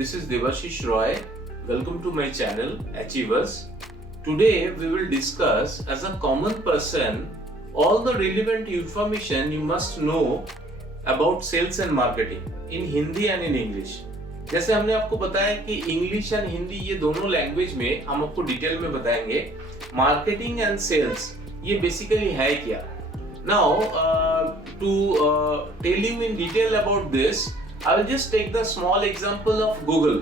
this is Devashish Roy. Welcome to my channel Achievers. Today we will discuss as a common person all the relevant information you must know about sales and marketing in Hindi and in English. जैसे हमने आपको बताया कि English and Hindi ये दोनों language में हम आपको डिटेल में बताएंगे मार्केटिंग एंड सेल्स ये बेसिकली है क्या. Now to tell you in detail about this I will just take the small example of Google.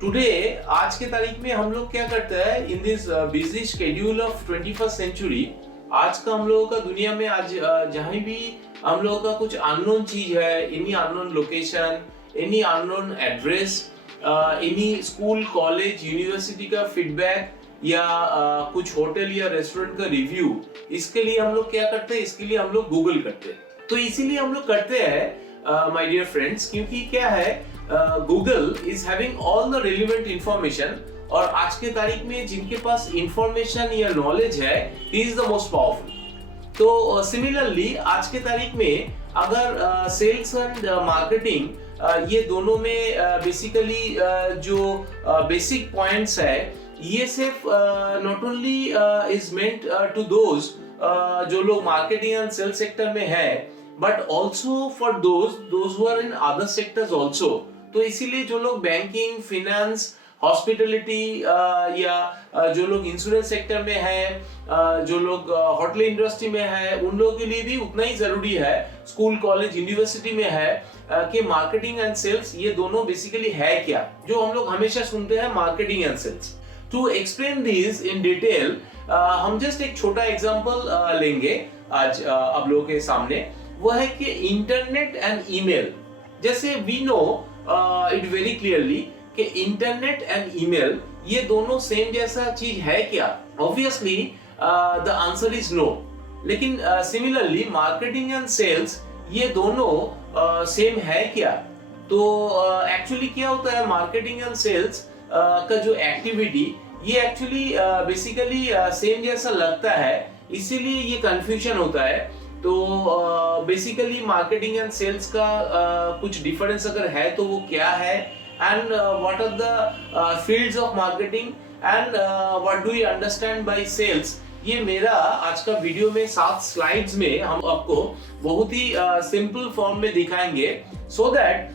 Today आज के तारीख में हम लोग क्या करते हैं in this busy schedule of 21st century. आज का हम लोगों का दुनिया में आज जहाँ भी हम लोगों का कुछ अननोन चीज है, any unknown location, any unknown address, any school college university का फीडबैक या कुछ होटल या रेस्टोरेंट का रिव्यू, इसके लिए हम लोग क्या करते हैं, इसके लिए हम लोग गूगल करते हैं. तो इसीलिए हम लोग करते हैं माय डियर फ्रेंड्स, क्योंकि क्या है Google is having all the relevant information और आज के तारीख में जिनके पास इंफॉर्मेशन या नॉलेज है he is the most powerful. तो सिमिलरली आज के तारीख में अगर सेल्स एंड मार्केटिंग ये दोनों में बेसिकली जो बेसिक पॉइंट्स है ये सिर्फ not only is meant to those जो लोग मार्केटिंग एंड सेल्स सेक्टर में है, but also for those who are in other sectors also. तो इसीलिए जो लोग बैंकिंग, फिनेंस, हॉस्पिटलिटी या जो लोग इंश्योरेंस सेक्टर में है, जो लोग होटल इंडस्ट्री में है, उन लोगों के लिए भी उतना ही जरूरी है, स्कूल कॉलेज यूनिवर्सिटी में है कि मार्केटिंग एंड सेल्स ये दोनों बेसिकली है क्या, जो हम लोग हमेशा सुनते हैं marketing and sales. To explain this in detail हम जस्ट एक छोटा एग्जांपल लेंगे आज आप लोगों के सामने. वो है कि इंटरनेट एंड ईमेल. जैसे we know it very clearly कि इंटरनेट एंड ईमेल ये दोनों सेम जैसा चीज है क्या? Obviously the answer is no. लेकिन सिमिलरली मार्केटिंग एंड सेल्स ये दोनों सेम है क्या? तो एक्चुअली क्या होता है, मार्केटिंग एंड सेल्स का जो एक्टिविटी ये एक्चुअली बेसिकली सेम जैसा लगता है, इसीलिए ये कंफ्यूजन होता है. तो बेसिकली मार्केटिंग एंड सेल्स का कुछ डिफरेंस अगर है तो वो क्या है, and what are the fields of marketing and what do you understand by sales. ये मेरा आज का वीडियो में 7 स्लाइड्स में हम आपको बहुत ही सिंपल फॉर्म में दिखाएंगे, so that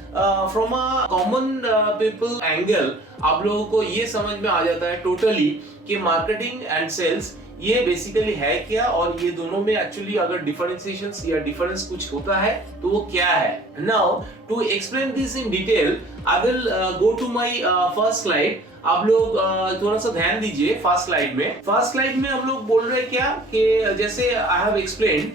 from a common people angle आप लोगों को ये समझ में आ जाता है टोटली कि मार्केटिंग एंड सेल्स ये बेसिकली है क्या और ये दोनों में एक्चुअली अगर डिफरेंशिएशंस या डिफरेंस कुछ होता है तो वो क्या है. Now to explain this in detail I will go to my first slide. आप लोग थोड़ा सा ध्यान दीजिए फर्स्ट स्लाइड में. फर्स्ट स्लाइड में हम लोग बोल रहे हैं क्या कि जैसे I have explained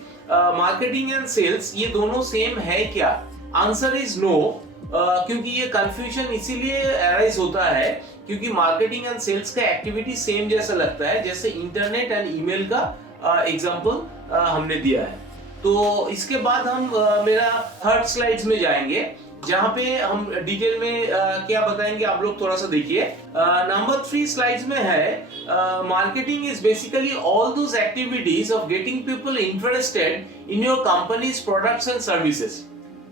marketing and sales ये दोनों सेम है क्या? Answer is no. क्योंकि ये कंफ्यूजन इसीलिए अराइज होता है क्योंकि मार्केटिंग एंड सेल्स का एक्टिविटी सेम जैसा लगता है, जैसे इंटरनेट एंड ईमेल का एग्जांपल हमने दिया है. तो इसके बाद हम मेरा थर्ड स्लाइड्स में जाएंगे जहां पे हम डिटेल में क्या बताएंगे आप लोग थोड़ा सा देखिए. नंबर 3 स्लाइड्स में है marketing is basically all those activities of getting people interested in your companies products and services.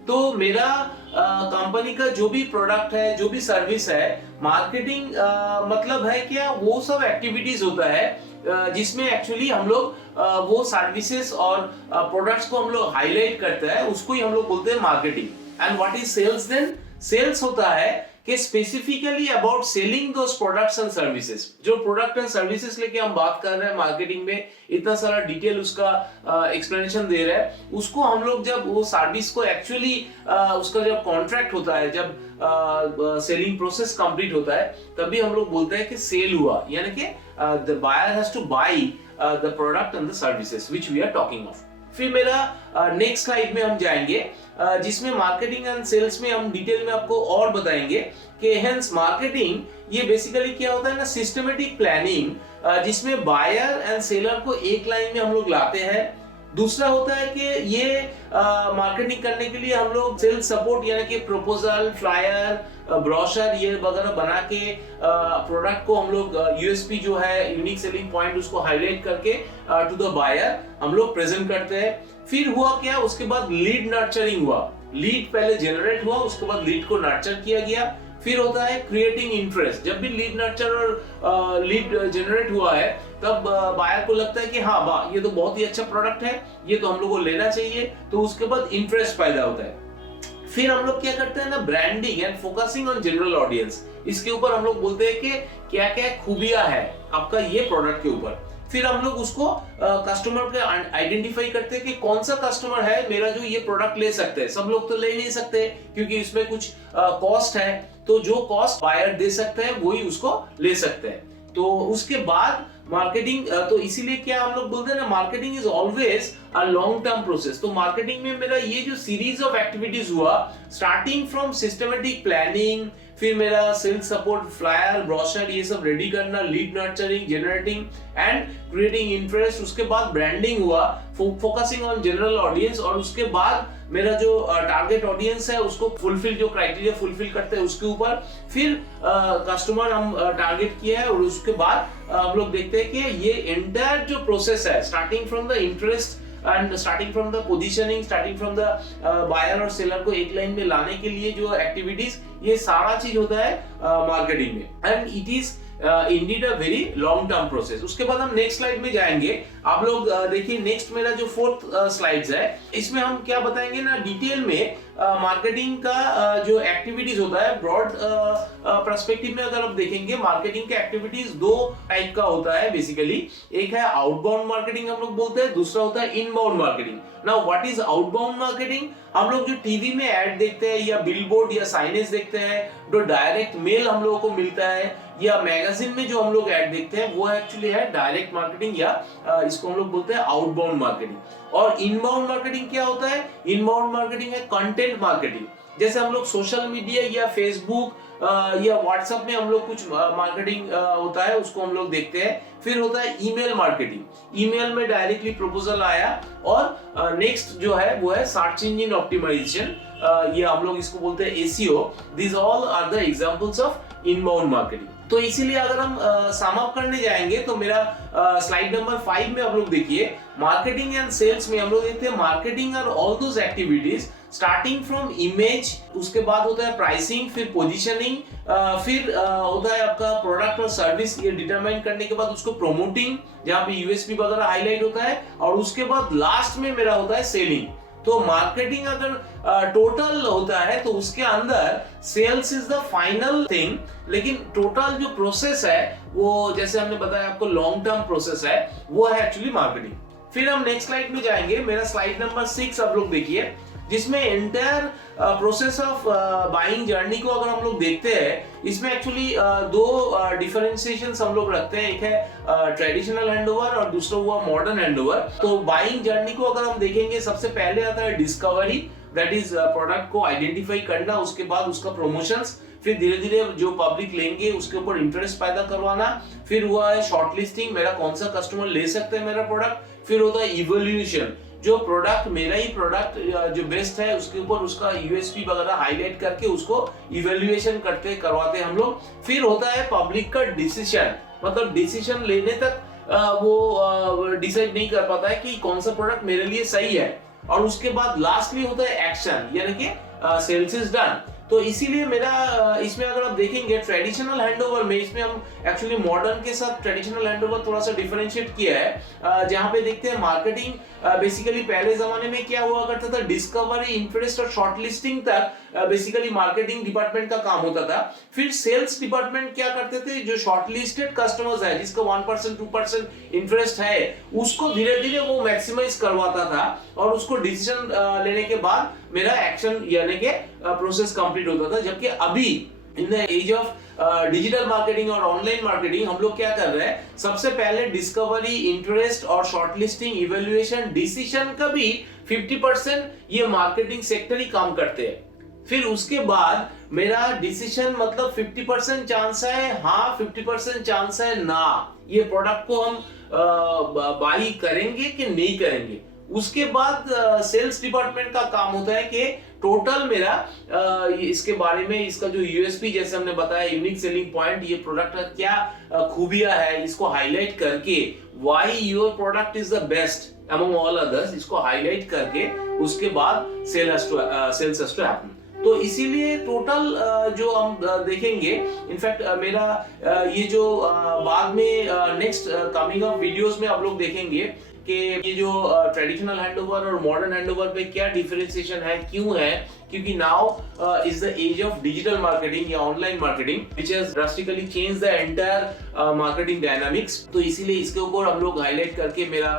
तो मेरा कंपनी का जो भी प्रोडक्ट है, जो भी सर्विस है, मार्केटिंग मतलब है क्या, वो सब एक्टिविटीज होता है जिसमें एक्चुअली हम लोग वो सर्विसेज और प्रोडक्ट्स को हम लोग हाईलाइट करते हैं, उसको ही हम लोग बोलते हैं marketing. And what is sales then? Sales होता है कि specifically about selling those products and services. जो प्रोडक्ट एंड सर्विसेज लेके हम बात कर रहे हैं मार्केटिंग में, इतना सारा डिटेल उसका एक्सप्लेनेशन दे रहा है, उसको हम लोग जब वो सर्विस को एक्चुअली उसका जब कॉन्ट्रैक्ट होता है, जब सेलिंग प्रोसेस कंप्लीट होता है, तभी हम लोग बोलते हैं कि सेल हुआ, यानी कि the buyer has to buy the product and the services which we are talking of. फिर मेरा नेक्स्ट स्लाइड में हम जाएंगे जिसमें मार्केटिंग एंड सेल्स में हम डिटेल में आपको और बताएंगे कि हेंस मार्केटिंग ये बेसिकली क्या होता है ना, सिस्टमेटिक प्लानिंग जिसमें बायर एंड सेलर को एक लाइन में हम लोग लाते हैं. दूसरा होता है कि ये मार्केटिंग करने के लिए हम लोग सेल्स सपोर्ट यानी कि प्रपोजल, फ्लायर, ब्रोशर ये वगैरह बना के प्रोडक्ट को हम लोग यूएसपी जो है यूनिक सेलिंग पॉइंट उसको हाईलाइट करके टू द बायर हम लोग प्रेजेंट करते हैं. फिर हुआ क्या, उसके बाद लीड नर्चरिंग हुआ. लीड पहले जनरेट हुआ, उसके बाद लीड को नर्चर किया गया, फिर होता है क्रिएटिंग इंटरेस्ट। जब भी लीड नर्चर और लीड जनरेट हुआ है तब बायर को लगता है कि हाँ वाह ये तो बहुत ही अच्छा प्रोडक्ट है, ये तो हम लोग को लेना चाहिए, तो उसके बाद इंटरेस्ट पैदा होता है। फिर हम लोग क्या करते हैं ना, branding and focusing on general audience. इसके ऊपर हम लोग बोलते हैं कि क्या क्या खूबियां है आपका ये प्रोडक्ट के ऊपर। फिर हम लोग उसको कस्टमर के आइडेंटिफाई करते हैं कि कौन सा कस्टमर है मेरा जो ये प्रोडक्ट ले सकते हैं। सब लोग तो ले नहीं सकते क्योंकि इसमें कुछ कॉस्ट है, तो जो कॉस्ट बायर दे सकते हैं वही उसको ले सकते हैं। तो उसके बाद मार्केटिंग, तो इसीलिए क्या हम लोग बोलते हैं ना, marketing is always a long term process. तो मार्केटिंग में मेरा ये जो सीरीज ऑफ एक्टिविटीज हुआ, स्टार्टिंग फ्रॉम सिस्टमेटिक प्लानिंग, फिर मेरा सेल्स सपोर्ट, फ्लायर, ब्रोशर, ये सब रेडी करना, lead nurturing, generating and creating interest, उसके बाद ब्रांडिंग हुआ, फोकसिंग ऑन जनरल ऑडियंस, और उसके बाद मेरा जो टारगेट ऑडियंस है उसको फुलफिल, जो क्राइटेरिया फुलफिल करते हैं उसके ऊपर, फिर कस्टमर हम टारगेट किया है, और उसके बाद हम लोग देखते हैं कि ये एंटायर जो प्रोसेस है, starting from the interest and starting from the positioning, starting from the buyer और सेलर को एक लाइन में लाने के लिए जो एक्टिविटीज, ये सारा चीज होता है मार्केटिंग में, and it is indeed a very long term process. उसके बाद हम नेक्स्ट स्लाइड में जाएंगे। आप लोग देखिए नेक्स्ट मेरा जो फोर्थ स्लाइड्स है, इसमें हम क्या बताएंगे ना, डिटेल में मार्केटिंग का जो एक्टिविटीज होता है ब्रॉड पर्सपेक्टिव में अगर आप देखेंगे, मार्केटिंग के एक्टिविटीज दो टाइप का होता है बेसिकली। एक है आउटबाउंड मार्केटिंग हम लोग बोलते हैं, दूसरा होता है inbound marketing. Now what is outbound marketing? हम लोग जो टीवी में ऐड देखते हैं या बिलबोर्ड या साइनेज देखते हैं, जो डायरेक्ट मेल हम लोगों को मिलता है, या मैगजीन में जो हम लोग ऐड देखते हैं, वो एक्चुअली है डायरेक्ट मार्केटिंग, या इसको हम लोग बोलते हैं आउटबाउंड मार्केटिंग। और इनबाउंड मार्केटिंग क्या होता है? इनबाउंड मार्केटिंग है कंटेंट मार्केटिंग। जैसे हम लोग सोशल मीडिया या फेसबुक या व्हाट्सएप में हम लोग कुछ मार्केटिंग होता है, उसको हम लोग देखते हैं। फिर होता है ईमेल मार्केटिंग, ईमेल में डायरेक्टली प्रपोजल आया। और नेक्स्ट जो है वो है सर्च इंजन ऑप्टिमाइजेशन, ये हम लोग इसको बोलते हैं SEO. This all are the examples of inbound marketing. तो इसीलिए अगर हम सम अप करने जाएंगे तो मेरा स्लाइड नंबर 5 में हम लोग देखिए, मार्केटिंग एंड सेल्स में हम लोग देखते हैं marketing are all those activities starting from image, उसके बाद होता है प्राइसिंग, फिर पोजीशनिंग, फिर होता है आपका प्रोडक्ट और सर्विस, ये डिटरमाइन करने के बाद उसको प्रमोटिंग, जहां पे यूएसपी वगैरह हाईलाइट होता है, और उसके बाद लास्ट में मेरा होता है सेलिंग। तो मार्केटिंग अगर टोटल होता है तो उसके अंदर sales is the final thing, लेकिन टोटल जो प्रोसेस है वो जैसे हमने बताया आपको लॉन्ग टर्म प्रोसेस है, वो है एक्चुअली मार्केटिंग। फिर हम नेक्स्ट स्लाइड में जाएंगे, मेरा स्लाइड नंबर 6 आप लोग देखिए, जिसमें entire process of buying journey को अगर हम लोग देखते हैं, इसमें एक्चुअली दो डिफरेंशिएशंस हम लोग रखते हैं। एक है ट्रेडिशनल हैंडओवर और दूसरा हुआ मॉडर्न हैंडओवर। तो बाइंग जर्नी को अगर हम देखेंगे, सबसे पहले आता है डिस्कवरी, दैट इज प्रोडक्ट को आइडेंटिफाई करना, उसके बाद उसका प्रमोशंस, फिर धीरे धीरे जो पब्लिक लेंगे उसके ऊपर इंटरेस्ट पैदा करवाना, फिर हुआ है शॉर्टलिस्टिंग, मेरा कौन सा कस्टमर ले सकते हैं मेरा प्रोडक्ट, फिर होता है इवोल्यूशन, जो प्रोडक्ट मेरा ही प्रोडक्ट जो बेस्ट है उसके ऊपर उसका यूएसपी वगैरह हाईलाइट करके उसको इवैल्यूएशन करवाते हैं हम लोग। फिर होता है पब्लिक का डिसीजन, मतलब डिसीजन लेने तक वो डिसाइड नहीं कर पाता है कि कौन सा प्रोडक्ट मेरे लिए सही है। और उसके बाद लास्टली होता है एक्शन, यानी कि सेल्स इज डन। तो इसीलिए मेरा इसमें अगर आप देखेंगे ट्रेडिशनल हैंडओवर में, इसमें हम एक्चुअली मॉडर्न के साथ ट्रेडिशनल हैंडओवर थोड़ा सा डिफरेंशिएट किया है, जहां पे देखते हैं मार्केटिंग बेसिकली पहले जमाने में क्या हुआ करता था, डिस्कवरी, इंटरेस्ट और शॉर्टलिस्टिंग तक बेसिकली मार्केटिंग डिपार्टमेंट का काम होता था। फिर सेल्स डिपार्टमेंट क्या करते थे, जो शॉर्टलिस्टेड कस्टमर्स है जिसका 1% 2% इंटरेस्ट है, उसको धीरे धीरे वो मैक्सिमाइज करवाता था, और उसको डिसीजन लेने के बाद मेरा एक्शन यानी कि प्रोसेस कंप्लीट होता था। जबकि अभी in the age of digital marketing और ऑनलाइन मार्केटिंग हम लोग क्या कर रहे हैं, सबसे पहले डिस्कवरी, इंटरेस्ट और शॉर्टलिस्टिंग, इवैल्यूएशन, डिसीजन का भी 50% ये मार्केटिंग सेक्टर ही काम करते हैं। फिर उसके बाद मेरा डिसीजन मतलब 50% चांस है हाँ, 50% चांस है ना, ये प्रोडक्ट को हम बाई करेंगे कि नहीं करेंगे। उसके बाद सेल्स डिपार्टमेंट का काम होता है कि टोटल मेरा इसके बारे में, इसका जो यूएसपी जैसे हमने बताया, यूनिक सेलिंग पॉइंट, ये प्रोडक्ट का क्या खूबियां है, इसको हाईलाइट करके why your product is the best among all others, इसको हाईलाइट करके उसके बाद सेल्स हैज टू हैपन। तो इसीलिए टोटल जो हम देखेंगे, इनफैक्ट मेरा ये जो बाद में नेक्स्ट कमिंग अप वीडियोस में आप लोग देखेंगे कि ये जो ट्रेडिशनल हैंडओवर और मॉडर्न हैंडओवर पे क्या डिफरेंशिएशन है, क्यों है, क्योंकि now is the age of digital marketing या online marketing which has drastically change the entire marketing dynamics. तो इसीलिए इसके ऊपर हम लोग हाईलाइट करके मेरा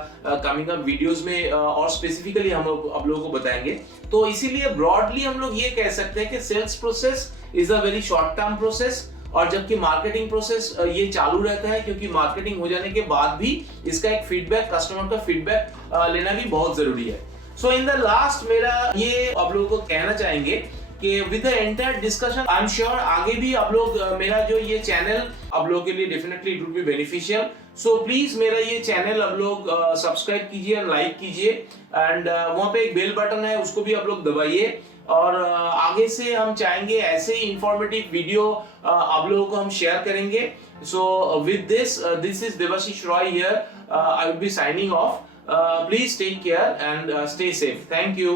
कमिंग अप वीडियोस में और स्पेसिफिकली हम आप लोगों को बताएंगे। तो इसीलिए ब्रॉडली हम लोग ये कह सकते हैं कि sales process is a very short term process, और जबकि मार्केटिंग प्रोसेस ये चालू रहता है, क्योंकि मार्केटिंग हो जाने के बाद भी इसका एक फीडबैक, कस्टमर का फीडबैक लेना भी बहुत जरूरी है। सो इन द लास्ट मेरा ये आप लोगों को कहना चाहेंगे कि with the entire discussion I am sure आगे भी आप लोग मेरा जो ये चैनल आप लोगों के लिए definitely it would be beneficial. So please मेरा ये चैनल आप लोग सब्सक्राइब कीजिए और लाइक कीजिए, एंड वहां पे एक बेल बटन है उसको भी आप लोग दबाइए। और आगे से हम चाहेंगे ऐसे ही इंफॉर्मेटिव वीडियो आप लोगों को हम शेयर करेंगे। So with this is Debashish Roy here, I will be signing off. Please take care and stay safe. Thank you.